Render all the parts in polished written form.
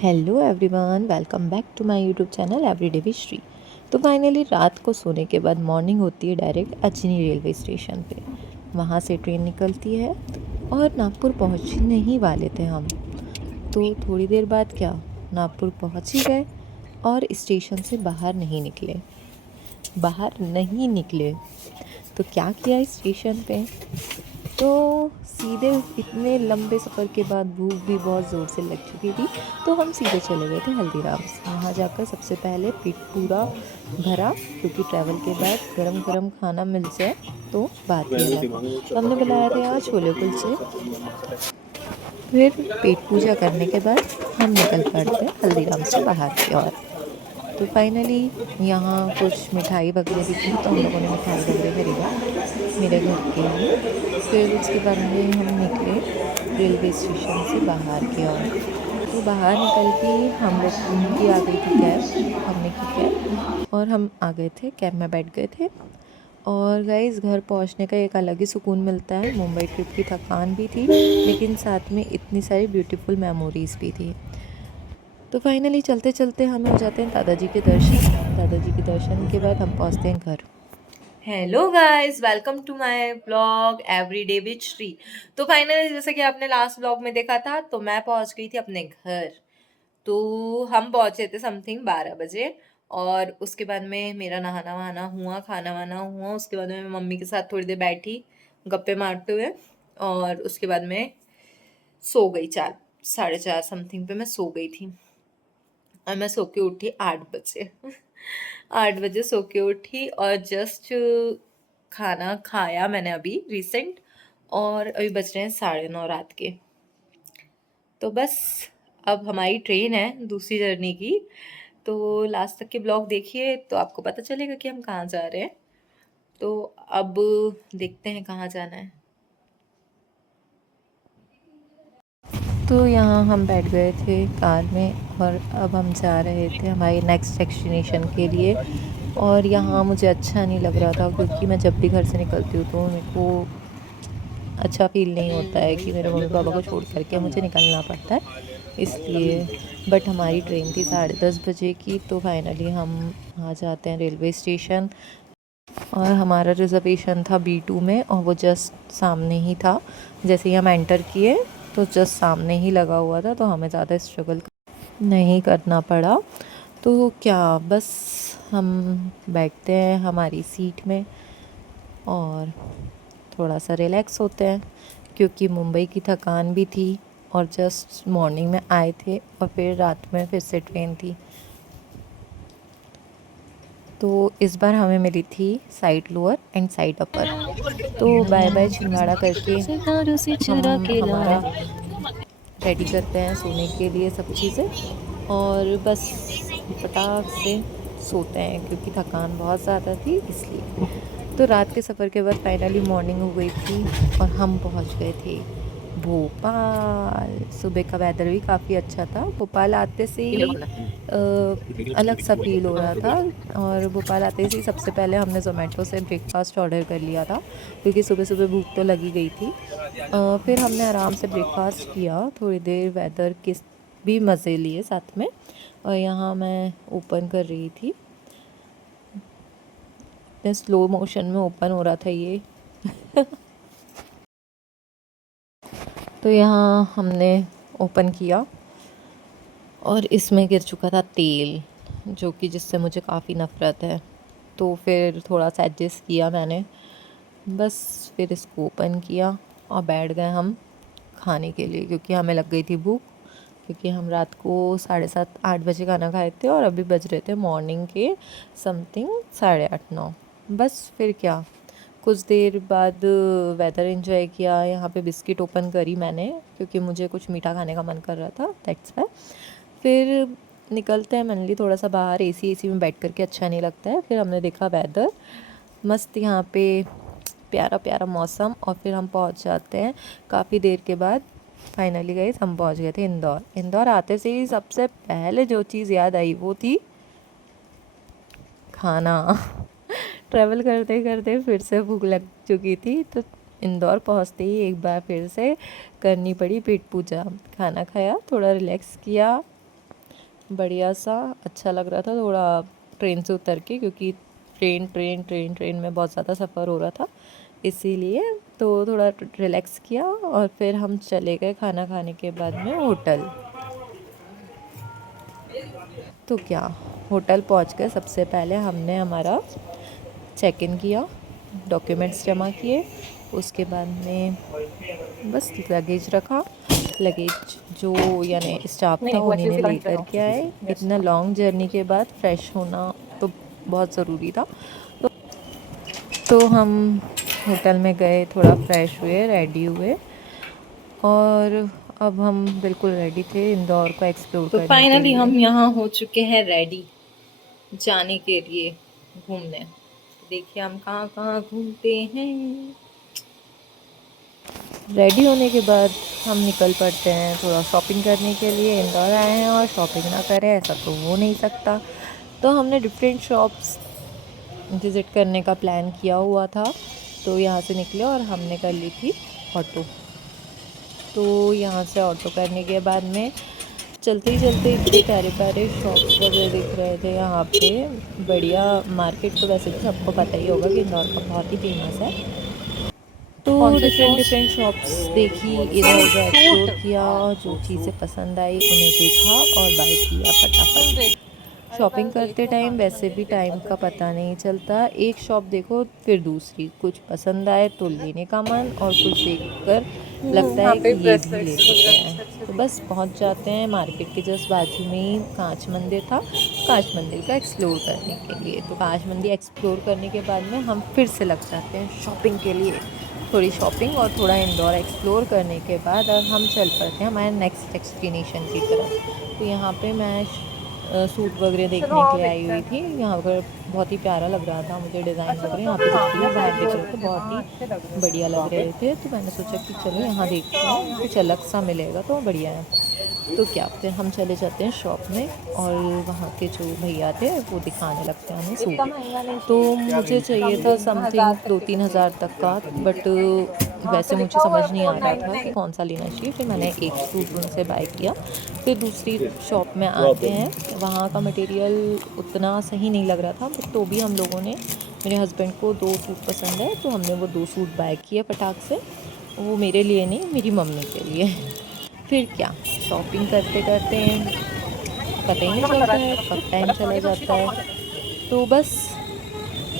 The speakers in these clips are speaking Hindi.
Hello everyone, welcome back to my YouTube channel everyday with Shri. तो फाइनली रात को सोने के बाद मॉर्निंग होती है डायरेक्ट अजनी रेलवे स्टेशन पे। वहाँ से ट्रेन निकलती है और नागपुर पहुँचने ही वाले थे हम। तो थोड़ी देर बाद क्या, नागपुर पहुँच ही गए और स्टेशन से बाहर नहीं निकले। तो क्या किया स्टेशन पे, तो सीधे इतने लंबे सफ़र के बाद भूख भी बहुत ज़ोर से लग चुकी थी, तो हम सीधे चले गए थे हल्दीराम्स। वहाँ जाकर सबसे पहले पेट पूरा भरा, क्योंकि ट्रैवल के बाद गरम गरम खाना मिल जाए तो बात ही अलग है। तो हमने बुलाया था यहाँ छोले कुलचे। फिर पेट पूजा करने के बाद हम निकल पड़ते हैं हल्दीराम से बाहर की ओर। तो फाइनली यहाँ कुछ मिठाई वगैरह भी थी, तो हम लोगों ने मिठाई वगैरह खरीदा मेरे घर के लिए। फिर उसके बाद में हम निकले रेलवे स्टेशन से बाहर की ओर। तो बाहर निकल के हम लोग की आ गई थी कैब, हमने की कैब और हम आ गए थे, कैब में बैठ गए थे। और गाइस, घर पहुंचने का एक अलग ही सुकून मिलता है। मुंबई ट्रिप की थकान भी थी, लेकिन साथ में इतनी सारी ब्यूटीफुल मेमोरीज भी थी। तो फाइनली चलते चलते हमें हो जाते हैं दादाजी के दर्शन। दादाजी के दर्शन के बाद हम पहुंचते हैं घर। Hello guys, welcome to my blog everyday with Shri. तो फाइनली जैसे कि आपने लास्ट ब्लॉग में देखा था, तो मैं पहुंच गई थी अपने घर। तो हम पहुंचे थे समथिंग 12 बजे। और उसके बाद में मेरा नहाना वहाना हुआ, खाना वाना हुआ। उसके बाद में मैं मम्मी के साथ थोड़ी देर बैठी गप्पे मारते हुए। और उसके बाद में सो गई, 4, 4:30 समथिंग पे मैं सो गई थी। और मैं सो के उठी 8 बजे। 8 बजे सो के उठी और जस्ट खाना खाया मैंने अभी रिसेंट। और अभी बज रहे हैं 9:30 रात के। तो बस अब हमारी ट्रेन है दूसरी जर्नी की। तो लास्ट तक के ब्लॉग देखिए तो आपको पता चलेगा कि हम कहाँ जा रहे हैं। तो अब देखते हैं कहाँ जाना है। तो यहाँ हम बैठ गए थे कार में और अब हम जा रहे थे हमारी नेक्स्ट डेस्टिनेशन के लिए। और यहाँ मुझे अच्छा नहीं लग रहा था, क्योंकि मैं जब भी घर से निकलती हूँ तो मेरे को अच्छा फील नहीं होता है कि मेरे मम्मी पापा को छोड़ करके मुझे निकलना पड़ता है, इसलिए। बट हमारी ट्रेन थी 10:30 बजे की, तो फाइनली हम आ जाते हैं रेलवे स्टेशन। और हमारा रिज़र्वेशन था B2 में, और वो जस्ट सामने ही था। जैसे ही हम एंटर किए तो जस्ट सामने ही लगा हुआ था, तो हमें ज़्यादा स्ट्रगल नहीं करना पड़ा। तो क्या, बस हम बैठते हैं हमारी सीट में और थोड़ा सा रिलैक्स होते हैं, क्योंकि मुंबई की थकान भी थी और जस्ट मॉर्निंग में आए थे और फिर रात में फिर से ट्रेन थी। तो इस बार हमें मिली थी side lower and side upper. तो बाय बाय छिंदवाड़ा करके हम हमारा रेडी करते हैं सोने के लिए सब चीज़ें, और बस फटाक से सोते हैं, क्योंकि थकान बहुत ज़्यादा थी इसलिए। तो रात के सफ़र के बाद फाइनली मॉर्निंग हो गई थी और हम पहुंच गए थे भोपाल। सुबह का वेदर भी काफ़ी अच्छा था। भोपाल आते से ही अलग सा फील हो रहा था। और भोपाल आते ही सबसे पहले हमने ज़ोमेटो से ब्रेकफास्ट ऑर्डर कर लिया था, क्योंकि सुबह सुबह भूख तो लगी गई थी। फिर हमने आराम से ब्रेकफास्ट किया, थोड़ी देर वेदर के भी मज़े लिए साथ में। और यहाँ मैं ओपन कर रही थी, इतने स्लो मोशन में ओपन हो रहा था ये। तो यहाँ हमने ओपन किया और इसमें गिर चुका था तेल, जो कि जिससे मुझे काफ़ी नफ़रत है। तो फिर थोड़ा सा एडजस्ट किया मैंने, बस फिर इसको ओपन किया और बैठ गए हम खाने के लिए, क्योंकि हमें लग गई थी भूख। क्योंकि हम रात को 7:30-8 बजे खाना खाए थे और अभी बज रहे थे मॉर्निंग के समथिंग 8:30-9। बस फिर क्या, कुछ देर बाद वेदर एंजॉय किया। यहाँ पे बिस्किट ओपन करी मैंने, क्योंकि मुझे कुछ मीठा खाने का मन कर रहा था, दैट्स वाई। फिर निकलते हैं मनली थोड़ा सा बाहर, एसी में बैठ करके अच्छा नहीं लगता है। फिर हमने देखा वेदर मस्त यहाँ पे, प्यारा प्यारा मौसम। और फिर हम पहुँच जाते हैं काफ़ी देर के बाद। फाइनली गाइस हम पहुँच गए थे इंदौर। इंदौर आते से ही सबसे पहले जो चीज़ याद आई वो थी खाना। ट्रैवल करते करते फिर से भूख लग चुकी थी, तो इंदौर पहुंचते ही एक बार फिर से करनी पड़ी पेट पूजा। खाना खाया, थोड़ा रिलैक्स किया बढ़िया सा अच्छा लग रहा था थोड़ा ट्रेन से उतर के, क्योंकि ट्रेन में बहुत ज़्यादा सफ़र हो रहा था, इसीलिए तो थोड़ा रिलैक्स किया और फिर हम चले गए खाना खाने के बाद में होटल। तो क्या, होटल पहुंच गए। सबसे पहले हमने हमारा चेक इन किया, डॉक्यूमेंट्स जमा किए, उसके बाद में बस लगेज रखा। लगेज जो यानी स्टाफ था उन्हीं ने लेकर के आए। इतना लॉन्ग जर्नी के बाद फ्रेश होना तो बहुत ज़रूरी था। तो हम होटल में गए, थोड़ा फ्रेश हुए, रेडी हुए, और अब हम बिल्कुल रेडी थे इंदौर को एक्सप्लोर करने के लिए। तो फाइनली हम यहाँ हो चुके हैं रेडी जाने के लिए घूमने। देखिए हम कहाँ कहाँ घूमते हैं। रेडी होने के बाद हम निकल पड़ते हैं थोड़ा शॉपिंग करने के लिए। इंदौर आए हैं और शॉपिंग ना करें ऐसा तो हो नहीं सकता। तो हमने डिफरेंट शॉप्स विज़िट करने का प्लान किया हुआ था। तो यहाँ से निकले और हमने कर ली थी ऑटो। तो यहाँ से ऑटो करने के बाद में चलते ही चलते इतने प्यारे प्यारे शॉप्स वगैरह दिख रहे थे यहाँ पे। बढ़िया मार्केट तो वैसे भी सबको पता ही होगा कि इंदौर का बहुत ही फेमस है। तो डिफरेंट शॉप्स देखी, इधर उधर एक्सप्लोर किया, जो चीज़ें पसंद आई उन्हें देखा और बाय किया फटाफट। शॉपिंग करते टाइम वैसे भी टाइम का पता नहीं चलता। एक शॉप देखो फिर दूसरी, कुछ पसंद आए तो लेने का मन, और कुछ देखकर लगता है कि ये भी ले लेते हैं। तो बस पहुंच जाते हैं। मार्केट के जस्ट बाजू में ही कांच मंदिर था, कांच मंदिर का एक्सप्लोर करने के लिए। तो कांच मंदिर एक्सप्लोर करने के बाद में हम फिर से लग जाते हैं शॉपिंग के लिए। थोड़ी शॉपिंग और थोड़ा इंदौर एक्सप्लोर करने के बाद अब हम चल पड़ते हैं हमारे नेक्स्ट डेस्टिनेशन की तरफ। तो यहाँ पे मैं सूट वगैरह देखने के लिए आई हुई थी। यहाँ पर बहुत ही प्यारा लग रहा था मुझे, डिज़ाइन वगैरह यहाँ पे जितने भी बाहर दिख रहे थे बहुत ही बढ़िया लग रहे थे। तो मैंने सोचा कि चलो यहाँ देखते हैं, कुछ अलग सा मिलेगा तो बढ़िया है। तो क्या, फिर हम चले जाते हैं शॉप में, और वहाँ के जो भैया थे वो दिखाने लगते हैं हमें सूट। तो मुझे चाहिए था समथिंग 2-3 हज़ार तक का, बट वैसे मुझे समझ नहीं आ रहा था कि कौन सा लेना चाहिए। फिर मैंने एक सूट उनसे बाय किया। फिर दूसरी शॉप में आते हैं, वहाँ का मटेरियल उतना सही नहीं लग रहा था, बट तो भी हम लोगों ने, मेरे हस्बैंड को 2 सूट पसंद है तो हमने वो 2 सूट बाय किए फटाक से। वो मेरे लिए नहीं, मेरी मम्मी के लिए। फिर क्या, शॉपिंग करते करते पता ही नहीं चलता है कब टाइम चला जाता है। तो बस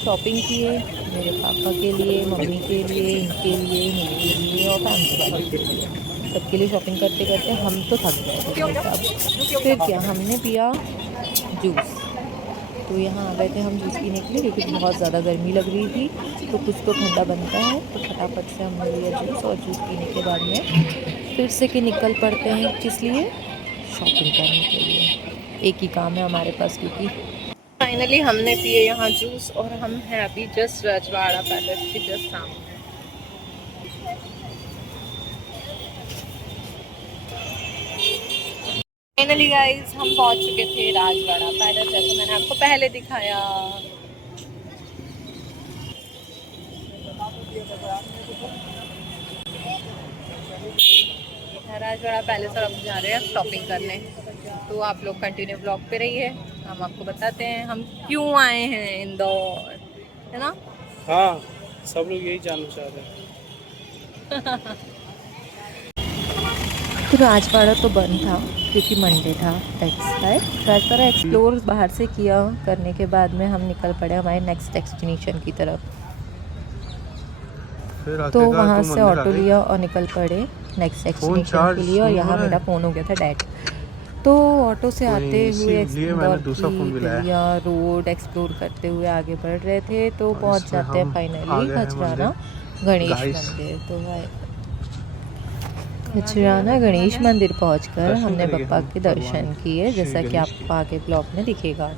शॉपिंग किए, मेरे पापा के लिए, मम्मी के लिए, इनके लिए, मेरे लिए और फैमिली वालों के लिए। सबके लिए शॉपिंग करते करते हम तो थक गए थे भाई साहब। फिर क्या, हमने पिया जूस। तो यहाँ आ गए थे हम जूस पीने के लिए, क्योंकि बहुत ज़्यादा गर्मी लग रही थी तो कुछ तो ठंडा बनता है। तो फटाफट से हमने लिया जूस, और जूस पीने के बाद में फिर से कि निकल पड़ते हैं किस लिए, शॉपिंग करने के लिए। एक ही काम है हमारे पास, क्योंकि फाइनली हमने पिए यहाँ जूस, और हम हैं अभी जस्ट राजवाड़ा पैलेस के जस्ट सामने। फाइनली गाइस हम पहुंच चुके थे राजवाड़ा पैलेस, जैसे मैंने आपको पहले दिखाया। राजवाड़ा पैलेस, और अब जा रहे हैं शॉपिंग करने। तो आप लोग कंटिन्यू ब्लॉग पे रहिए, हम आपको बताते हैं हम क्यों आए हैं इंदौर, है ना। हाँ, सब लोग यही जानना चाह रहे हैं। तो राजवाड़ा तो बंद था क्योंकि मंडे था, राजवाड़ा एक्सप्लोर बाहर से किया करने के बाद में हम निकल पड़े हमारे नेक्स्ट डेस्टिनेशन की तरफ। तो वहाँ से ऑटो लिया और निकल पड़े नेक्स्ट डेस्टिनेशन के लिए, और यहाँ मेरा फ़ोन हो गया था डेड। तो ऑटो से आते हुए इंदौर की गलियाँ, रोड एक्सप्लोर करते हुए आगे बढ़ रहे थे। तो पहुँच जाते हैं फाइनली खजराना गणेश मंदिर। तो खजराना गणेश मंदिर पहुंचकर हमने बप्पा के दर्शन किए, जैसा कि आपको आगे ब्लॉग में दिखेगा।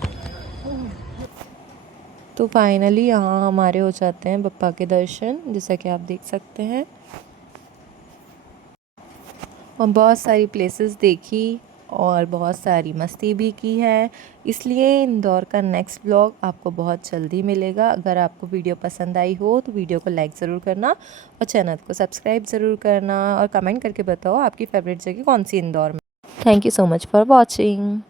तो फाइनली यहाँ हमारे हो जाते हैं बप्पा के दर्शन, जैसा कि आप देख सकते हैं। और बहुत सारी प्लेसेस देखी और बहुत सारी मस्ती भी की है। इसलिए इंदौर का नेक्स्ट ब्लॉग आपको बहुत जल्दी मिलेगा। अगर आपको वीडियो पसंद आई हो तो वीडियो को लाइक ज़रूर करना, और चैनल को सब्सक्राइब ज़रूर करना, और कमेंट करके बताओ आपकी फेवरेट जगह कौन सी इंदौर में। Thank you so much for watching.